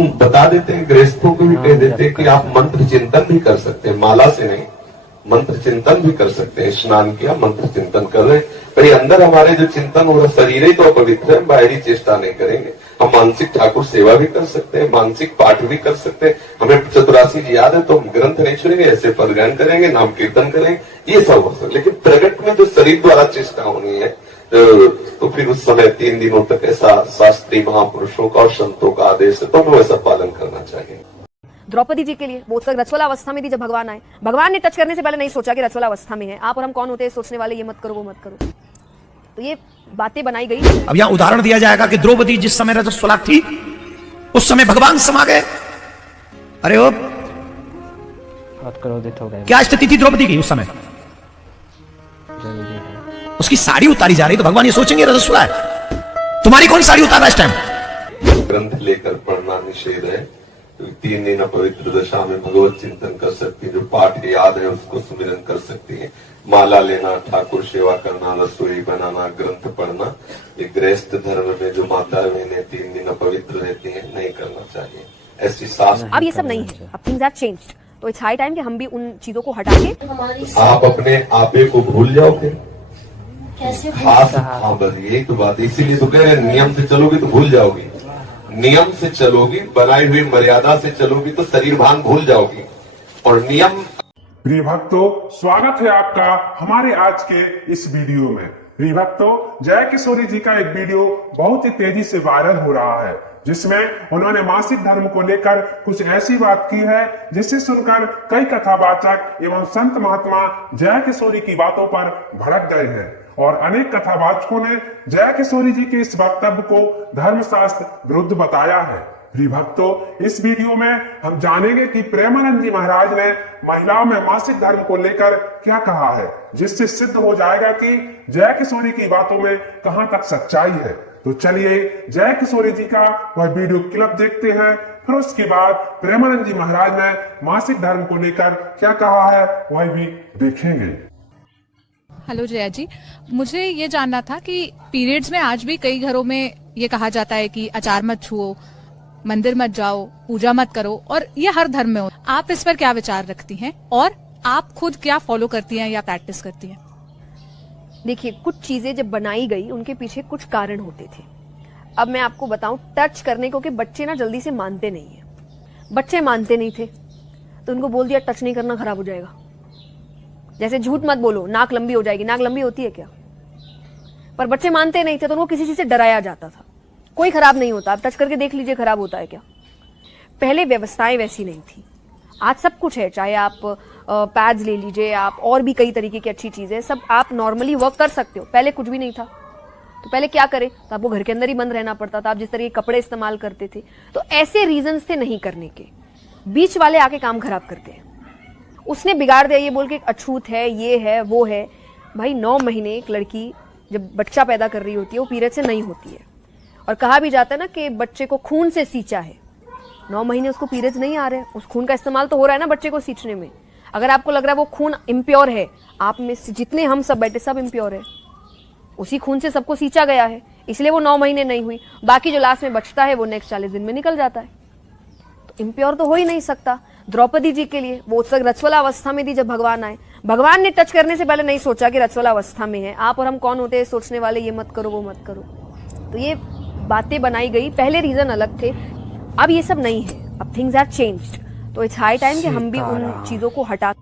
हम बता देते हैं, गृहस्थों को भी कह देते हैं कि आप मंत्र चिंतन भी कर सकते हैं, माला से नहीं, मंत्र चिंतन भी कर सकते हैं। स्नान किया, मंत्र चिंतन कर रहे हैं, भाई अंदर हमारे जो चिंतन हो रहा, शरीर ही तो अपवित्र है, बाहरी चेष्टा नहीं करेंगे। हम मानसिक ठाकुर सेवा भी कर सकते हैं, मानसिक पाठ भी कर सकते हैं। हमें चतुरासी जी याद है तो हम ग्रंथ नहीं छोड़ेंगे, ऐसे पदगान करेंगे, नाम कीर्तन करेंगे, ये सब हो सकता। लेकिन प्रगट में जो शरीर द्वारा चेष्टा होनी है, तो फिर उस समय 3 दिनों तक ऐसा शास्त्री महापुरुषों का और संतों का आदेश है, तो हमें वैसा पालन करना चाहिए। द्रौपदी जी के लिए वो उत्सव रजस्वला अवस्था में थी जब भगवान आए। भगवान ने टच करने से पहले नहीं सोचा कि रजस्वला अवस्था में है। आप और हम कौन होते हैं सोचने वाले, ये मत करो वो मत करो। तो ये बातें बनाई गई। अब यहाँ उदाहरण दिया जाएगा कि द्रौपदी जिस समय रजस्वला थी उस समय भगवान समा गए। अरे वो क्रोधित हो गए। क्या स्थिति थी द्रौपदी की उस समय? उसकी साड़ी उतारी जा रही तो भगवान ये सोचेंगे रजस्वला है, तुम्हारी कौन साड़ी उतार रहा है इस टाइम? ग्रंथ लेकर पढ़ना निषेध है। 3 दिन अपवित्र दशा में भगवत चिंतन कर सकती है, जो पाठ याद है उसको सुमिरन कर सकती है। माला लेना, ठाकुर सेवा करना, रसोई बनाना, ग्रंथ पढ़ना, ये गृहस्थ धर्म में जो माता बहनें 3 दिन अपवित्र रहती हैं, नहीं करना चाहिए। ऐसी सास अब ये सब नहीं है, अब थिंग्स हैव चेंज्ड। तो इट्स हाई टाइम कि हम भी उन चीजों को हटा के आप अपने आपे को भूल जाओगे। कैसे हाँ बस यही तो बात, इसीलिए तो कह रहे हैं नियम से चलोगे तो भूल जाओगी, नियम से चलोगी, बनाई हुई मर्यादा से चलोगी तो शरीर भान भूल जाओगी। और नियम। प्रिय भक्तों, स्वागत है आपका हमारे आज के इस वीडियो में। प्रिय भक्तों, जय किशोरी जी का एक वीडियो बहुत ही तेजी से वायरल हो रहा है, जिसमें उन्होंने मासिक धर्म को लेकर कुछ ऐसी बात की है जिसे सुनकर कई कथावाचक एवं संत महात्मा जय किशोरी की बातों पर भड़क गए हैं और अनेक कथावाचकों ने जय किशोरी जी के इस वक्तव्य को धर्मशास्त्र विरुद्ध बताया है। प्रिय भक्तों, इस वीडियो में हम जानेंगे कि प्रेमानंद जी महाराज ने महिलाओं में मासिक धर्म को लेकर क्या कहा है, जिससे सिद्ध हो जाएगा कि जय किशोरी की बातों में कहां तक सच्चाई है। तो चलिए जय किशोरी जी का वह वीडियो क्लिप देखते हैं, फिर उसके बाद प्रेमानंद जी महाराज ने मासिक धर्म को लेकर क्या कहा है वह भी देखेंगे। हेलो जया जी, मुझे ये जानना था कि पीरियड्स में आज भी कई घरों में ये कहा जाता है कि अचार मत छुओ, मंदिर मत जाओ, पूजा मत करो, और ये हर धर्म में हो। आप इस पर क्या विचार रखती हैं और आप खुद क्या फॉलो करती हैं या प्रैक्टिस करती हैं? देखिए, कुछ चीजें जब बनाई गई उनके पीछे कुछ कारण होते थे। अब मैं आपको बताऊं, टच करने को कि बच्चे ना जल्दी से मानते नहीं है। बच्चे मानते नहीं थे तो उनको बोल दिया टच नहीं करना, खराब हो जाएगा। जैसे झूठ मत बोलो, नाक लंबी हो जाएगी। नाक लंबी होती है क्या? पर बच्चे मानते नहीं थे तो उनको किसी चीज से डराया जाता था। कोई खराब नहीं होता, आप टच करके देख लीजिए खराब होता है क्या। पहले व्यवस्थाएं वैसी नहीं थी, आज सब कुछ है। चाहे आप पैड्स ले लीजिए, आप और भी कई तरीके की अच्छी चीजें, सब आप नॉर्मली वर्क कर सकते हो। पहले कुछ भी नहीं था तो पहले क्या करें, तो आपको घर के अंदर ही बंद रहना पड़ता था। आप जिस तरह के कपड़े इस्तेमाल करते थे, तो ऐसे रीजंस थे नहीं करने के। बीच वाले आके काम खराब करते हैं। उसने बिगाड़ दिया ये बोल के अछूत है, ये है, वो है। भाई 9 महीने एक लड़की जब बच्चा पैदा कर रही होती है वो पीरियड से नहीं होती है, और कहा भी जाता है ना कि बच्चे को खून से सींचा है। 9 महीने उसको पीरियड्स नहीं आ रहे हैं, उस खून का इस्तेमाल तो हो रहा है ना बच्चे को सींचने में। अगर आपको लग रहा है वो खून इम्प्योर है, आप में से जितने हम सब बैठे सब इम्प्योर है, उसी खून से सबको सींचा गया है, इसलिए वो 9 महीने नहीं हुई। बाकी जो लास्ट में बचता है वो नेक्स्ट 40 दिन में निकल जाता है। तो इम्प्योर तो हो ही नहीं सकता। द्रौपदी जी के लिए वो उत्सव रजस्वला अवस्था में थी जब भगवान आए। भगवान ने टच करने से पहले नहीं सोचा कि रजस्वला अवस्था में है। आप और हम कौन होते हैं सोचने वाले, ये मत करो वो मत करो। तो ये बातें बनाई गई, पहले रीजन अलग थे, अब ये सब नहीं है। अब थिंग्स हैव चेंज्ड। तो इट्स हाई टाइम कि हम भी उन चीजों को हटा।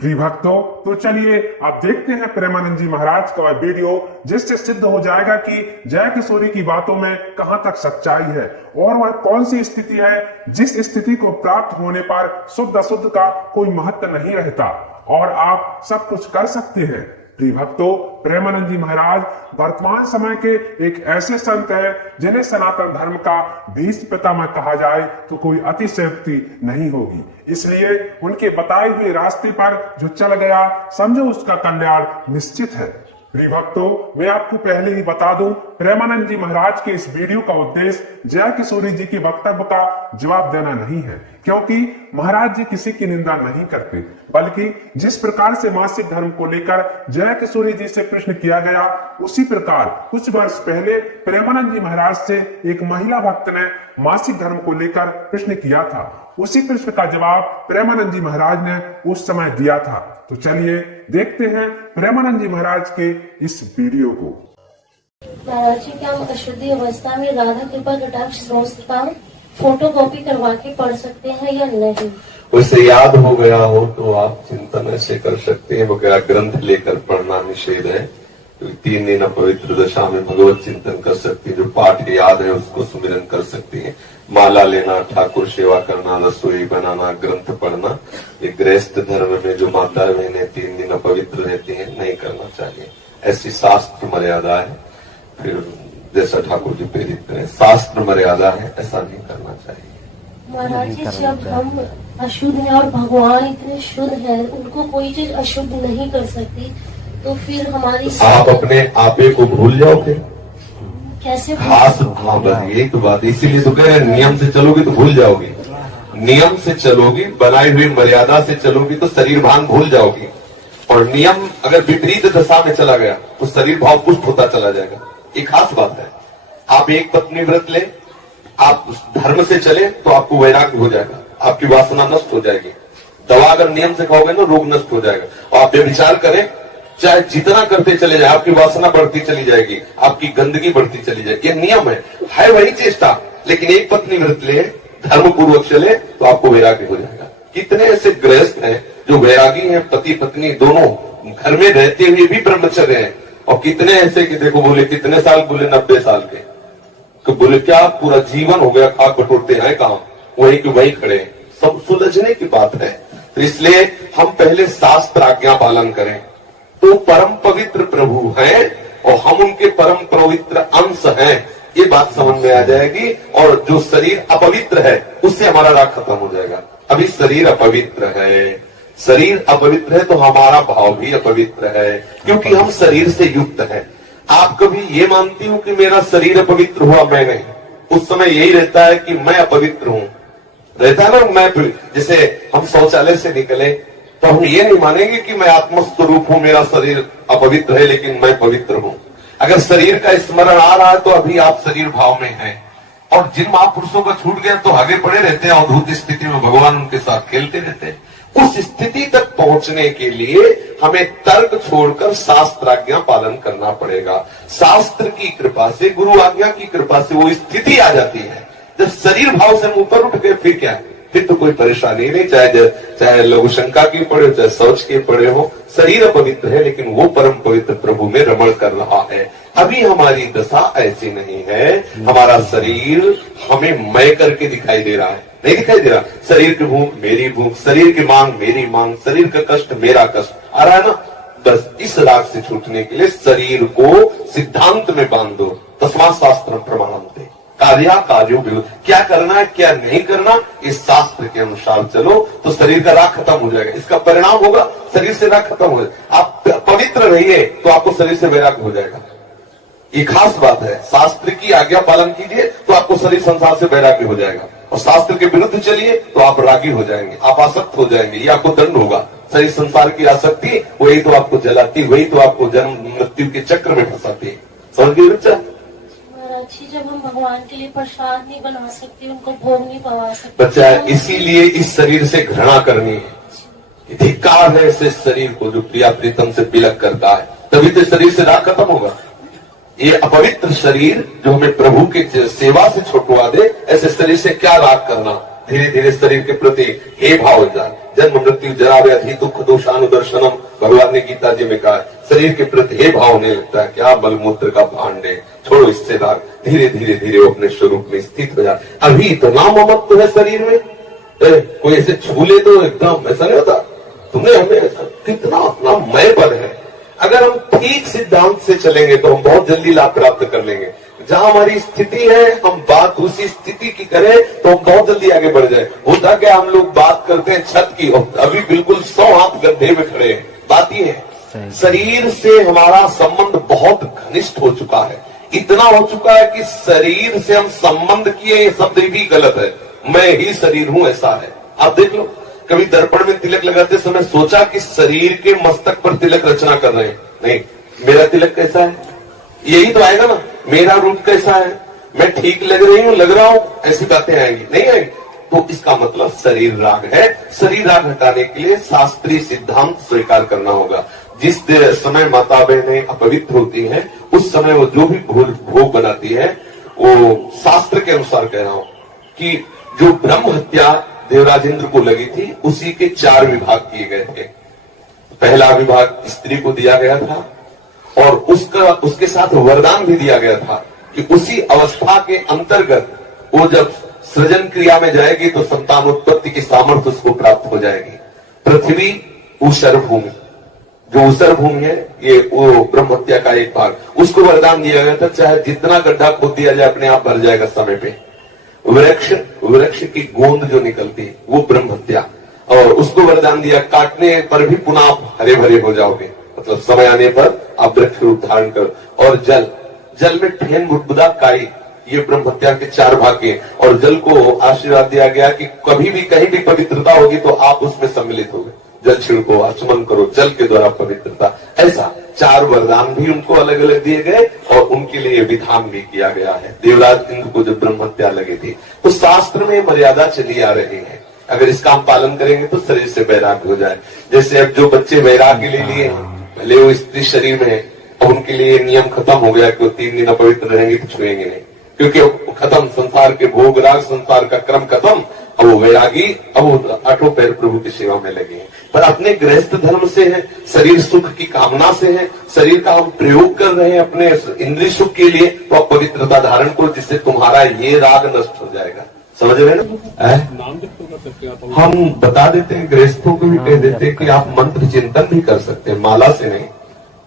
प्रिय भक्तों, तो चलिए आप देखते हैं प्रेमानंद जी महाराज का वह वीडियो, जिससे सिद्ध हो जाएगा कि जय किशोरी की बातों में कहां तक सच्चाई है और वह कौन सी स्थिति है जिस स्थिति को प्राप्त होने पर शुद्ध अशुद्ध का कोई महत्व नहीं रहता और आप सब कुछ कर सकते हैं। प्रिय भक्तों, प्रेमानंद जी महाराज वर्तमान समय के एक ऐसे संत हैं जिन्हें सनातन धर्म का भीष्म पितामह कहा जाए तो कोई अतिशयोक्ति नहीं होगी। इसलिए उनके बताए हुए रास्ते पर जो चल गया, समझो उसका कल्याण निश्चित है। प्रिय भक्तों, मैं आपको पहले ही बता दूं, प्रेमानंद जी महाराज के इस वीडियो का उद्देश्य जय किशोरी जी की वक्तव्य का जवाब देना नहीं है, क्योंकि महाराज जी किसी की निंदा नहीं करते, बल्कि जिस प्रकार से मासिक धर्म को लेकर जय किशोरी जी से प्रश्न किया गया, उसी प्रकार कुछ वर्ष पहले प्रेमानंद जी महाराज से एक महिला भक्त ने मासिक धर्म को लेकर प्रश्न किया था। उसी प्रश्न का जवाब प्रेमानंद जी महाराज ने उस समय दिया था। तो चलिए देखते हैं प्रेमानंद जी महाराज के इस वीडियो को। महाराज जी, क्या हम अशुद्धि अवस्था में राधा कृपा कटाक्ष स्तोत्र का फोटो कॉपी करवा के पढ़ सकते हैं या नहीं? उसे याद हो गया हो तो आप चिंतन ऐसे कर सकते हैं, वगैरह ग्रंथ लेकर पढ़ना निषेध है। तो 3 दिन पवित्र दशा में भगवत चिंतन कर सकती है, जो पाठ याद है उसको सुमिरन कर सकती है। माला लेना, ठाकुर सेवा करना, रसोई बनाना, ग्रंथ पढ़ना, ये गृहस्थ धर्म में जो माता बहनें 3 दिन पवित्र रहती हैं नहीं करना चाहिए। ऐसी शास्त्र मर्यादा है। फिर जैसा ठाकुर जी प्रेरित करें, शास्त्र मर्यादा है, ऐसा नहीं करना चाहिए। महाराज जी, जब हम अशुद्ध हैं और भगवान इतने शुद्ध हैं, उनको कोई चीज अशुद्ध नहीं कर सकती, तो फिर हमारी आप अपने आपे को भूल जाओगे कैसे? खास एक बात, इसीलिए तो कह रहे हैं नियम से चलोगे तो भूल जाओगी। नियम से चलोगी, बनाई हुई मर्यादा से चलोगी तो शरीर भान भूल जाओगी। और नियम अगर विपरीत दशा में चला गया तो शरीर भाव पुष्ट होता चला जाएगा। एक खास बात है, आप एक पत्नी व्रत ले, आप उस धर्म से चले तो आपको वैराग्य हो जाएगा, आपकी वासना नष्ट हो जाएगी। दवा अगर नियम से खाओगे ना, रोग नष्ट हो जाएगा। और आप व्यभिचार करें, चाहे जितना करते चले जाए, आपकी वासना बढ़ती चली जाएगी, आपकी गंदगी बढ़ती चली जाएगी। ये नियम है वही चेष्टा। लेकिन एक पत्नी व्रत ले, धर्म पूर्वक चले तो आपको वैराग्य हो जाएगा। कितने ऐसे गृहस्थ हैं जो वैरागी हैं, पति पत्नी दोनों घर में रहते हुए भी ब्रह्मचर्य हैं। और कितने ऐसे कि देखो, बोले कितने साल, बोले 90 साल के, तो बोले क्या पूरा जीवन हो गया, खाक बटोरते हैं काम, वही के वही खड़े। सब सुलझने की बात है। तो इसलिए हम पहले शास्त्र आज्ञा पालन करें, तो परम पवित्र प्रभु हैं और हम उनके परम पवित्र अंश हैं, ये बात समझ में आ जाएगी। और जो शरीर अपवित्र है उससे हमारा राग खत्म हो जाएगा। अभी शरीर अपवित्र है, शरीर अपवित्र है तो हमारा भाव भी अपवित्र है, क्योंकि हम शरीर से युक्त हैं। आप कभी ये मानती हो कि मेरा शरीर अपवित्र हुआ, मैं नहीं। उस समय यही रहता है कि मैं अपवित्र हूं, रहता है ना। मैं जैसे हम शौचालय से निकले तो हम ये नहीं मानेंगे कि मैं आत्मस्वरूप हूं, मेरा शरीर अपवित्र है लेकिन मैं पवित्र हूं। अगर शरीर का स्मरण आ रहा है तो अभी आप शरीर भाव में हैं। और जिन महापुरुषों का छूट गया तो आगे पड़े रहते हैं, अवधूत स्थिति में भगवान उनके साथ खेलते रहते हैं। उस स्थिति तक पहुंचने के लिए हमें तर्क छोड़कर शास्त्र आज्ञा पालन करना पड़ेगा। शास्त्र की कृपा से, गुरु आज्ञा की कृपा से वो स्थिति आ जाती है। जब शरीर भाव से ऊपर उठ गए फिर क्या है, फिर तो कोई परेशानी नहीं। चाहे लघु शंका की पड़े हो, चाहे शौच के पड़े हो, शरीर पवित्र है लेकिन वो परम पवित्र प्रभु में रमण कर रहा है। अभी हमारी दशा ऐसी नहीं है। हमारा शरीर हमें मैं करके दिखाई दे रहा है, नहीं दिखाई दे रहा। शरीर की भूख मेरी भूख, शरीर की मांग मेरी मांग, शरीर का कष्ट मेरा कष्ट आ रहा है ना। बस इस राग से छूटने के लिए शरीर को सिद्धांत में बांध दो। तस्मात् शास्त्रम प्रमाणन्ते, कार्यो विरुद्ध, क्या करना है क्या नहीं करना, इस शास्त्र के अनुसार चलो तो शरीर का राग खत्म हो जाएगा। इसका परिणाम होगा शरीर से राग खत्म हो जाएगा। आप पवित्र रहिए तो आपको शरीर से वैराग्य हो जाएगा। ये खास बात है। शास्त्र की आज्ञा पालन कीजिए तो आपको शरीर संसार से वैराग्य हो जाएगा, और शास्त्र के विरुद्ध चलिए तो आप रागी हो जाएंगे, आप आसक्त हो जाएंगे, ये आपको दंड होगा। शरीर संसार की आसक्ति वही तो आपको जलाती, वही तो आपको जन्म मृत्यु के चक्र में फंसाती है। समझ गए बच्चा? जब हम भगवान के लिए प्रसाद नहीं बना सकते, उनको भोग नहीं पवा सकते बच्चा, इसीलिए इस शरीर से घृणा करनी है। धिक्कार है ऐसे शरीर को जो प्रिया प्रीतम से बिलक करता है, तभी तो शरीर से राग खत्म होगा। ये अपवित्र शरीर जो हमें प्रभु की सेवा से छुटवा दे, ऐसे शरीर से क्या राग करना। धीरे धीरे शरीर के प्रति हे भाव हो जाए। जन्म मृत्यु जरा व्याधि दुख दोषानुदर्शनम, भगवान ने गीता जी में कहा, शरीर के प्रति हे भाव होने लगता है। क्या मलमूत्र का भांड है, छोड़ो इससे राग। धीरे धीरे धीरे वो अपने स्वरूप में स्थित हो जाए। अभी इतना ममत्व है शरीर में, कोई ऐसे छू ले तो एकदम ऐसा नहीं होता। तुमने हमें ऐसा कितना अपना मय पर है। अगर हम ठीक सिद्धांत से चलेंगे तो हम बहुत जल्दी लाभ प्राप्त कर लेंगे। जहां हमारी स्थिति है हम बात उसी स्थिति की करें तो हम बहुत जल्दी आगे बढ़ जाए। होता क्या, हम लोग बात करते हैं छत की और अभी बिल्कुल 100 हाथ गड्ढे में खड़े हैं। बात ये है शरीर से हमारा संबंध बहुत घनिष्ठ हो चुका है, इतना हो चुका है कि शरीर से हम संबंध किए ये शब्द भी गलत है। मैं ही शरीर हूं ऐसा है। आप देख लो, कभी दर्पण में तिलक लगाते समय सोचा कि शरीर के मस्तक पर तिलक रचना कर रहे हैं? नहीं, मेरा तिलक कैसा है यही तो आएगा ना, मेरा रूप कैसा है, मैं ठीक लग रही हूं, लग रहा हूं, ऐसी बातें आएंगी नहीं आएंगी। तो इसका मतलब शरीर राग है। शरीर राग हटाने के लिए शास्त्रीय सिद्धांत स्वीकार करना होगा। जिस समय माता बहनें अपवित्र होती हैं, उस समय वो जो भी भोग बनाती है, वो शास्त्र के अनुसार कह रहा हूं कि जो ब्रह्म हत्या देवराज इंद्र को लगी थी, उसी के 4 विभाग किए गए थे। पहला विभाग स्त्री को दिया गया था और उसके साथ वरदान भी दिया गया था कि उसी अवस्था के अंतर्गत वो जब सृजन क्रिया में जाएगी तो संतान उत्पत्ति की सामर्थ्य उसको प्राप्त हो जाएगी। पृथ्वी ऊषर भूमि, जो ऊषर भूमि है, ये वो ब्रह्म हत्या का एक भाग, उसको वरदान दिया गया था, चाहे जितना गड्ढा खोद दिया जाए अपने आप भर जाएगा समय पे। वृक्ष की गोंद जो निकलती है वो ब्रह्म हत्या, और उसको वरदान दिया काटने पर भी पुनः आप हरे भरे हो जाओगे, मतलब समय आने पर आप वृक्ष रूप धारण करो। और जल में फेन बुदबुदा काई, ये ब्रह्म हत्या के 4 भाग के। और जल को आशीर्वाद दिया गया कि कभी भी कहीं भी पवित्रता होगी तो आप उसमें सम्मिलित होगे, जल छिड़को, आचमन करो, जल के द्वारा पवित्रता। ऐसा 4 वरदान भी उनको अलग अलग दिए गए और उनके लिए विधान भी किया गया है। देवराज इंद्र को जब ब्रह्म हत्या लगी थी तो शास्त्र में मर्यादा चली आ रही है, अगर इसका हम पालन करेंगे तो शरीर से वैराग्य हो जाए। जैसे अब जो बच्चे वैराग्य ले लिए, पहले वो स्त्री शरीर में है, अब उनके लिए नियम खत्म हो गया कि वो 3 दिन अपवित्र रहेंगे तो छुएंगे नहीं, क्योंकि खत्म संसार के भोग राग, संसार का क्रम खत्म। अब वो वैरागी, अब वो 8 पैर प्रभु की सेवा में लगे हैं। पर अपने गृहस्थ धर्म से है, शरीर सुख की कामना से है, शरीर का हम प्रयोग कर रहे हैं अपने इंद्रिय सुख के लिए, तो आप पवित्रता धारण करो जिससे तुम्हारा ये राग नष्ट हो जाएगा। समझ रहे ना? हम बता देते हैं, गृहस्थों को भी कह देते हैं कि आप मंत्र चिंतन भी कर सकते हैं, माला से नहीं,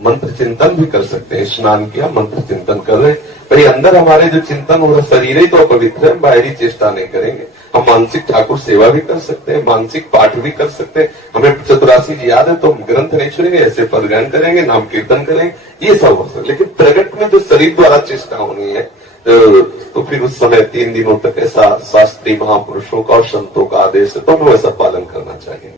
मंत्र चिंतन भी कर सकते हैं। स्नान किया, मंत्र चिंतन कर रहे हैं, भाई अंदर हमारे जो चिंतन हो रहा, शरीर ही तो पवित्र है, बाहरी चेष्टा नहीं करेंगे। हम मानसिक ठाकुर सेवा भी कर सकते हैं, मानसिक पाठ भी कर सकते हैं। हमें चतुरासी जी याद है तो हम ग्रंथ नहीं छुएंगे, ऐसे पदगान करेंगे, नाम कीर्तन करेंगे, ये सब हो सकता है। लेकिन प्रगट में जो शरीर द्वारा चेष्टा होनी है तो फिर उस समय 3 दिनों तक ऐसा शास्त्रीय महापुरुषों का और संतों का आदेश है, तो हमें वैसा पालन करना चाहिए।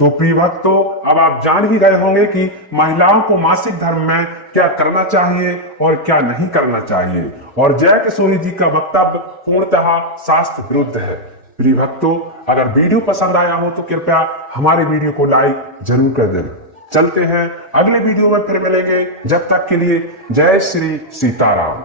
तो प्रिय भक्तों, अब आप जान ही गए होंगे कि महिलाओं को मासिक धर्म में क्या करना चाहिए और क्या नहीं करना चाहिए, और जय किशोरी जी का वक्तव्य पूर्णतः शास्त्र विरुद्ध है। प्रिय भक्तों, अगर वीडियो पसंद आया हो तो कृपया हमारे वीडियो को लाइक जरूर कर दें। चलते हैं अगले वीडियो में फिर मिलेंगे, जब तक के लिए जय श्री सीताराम।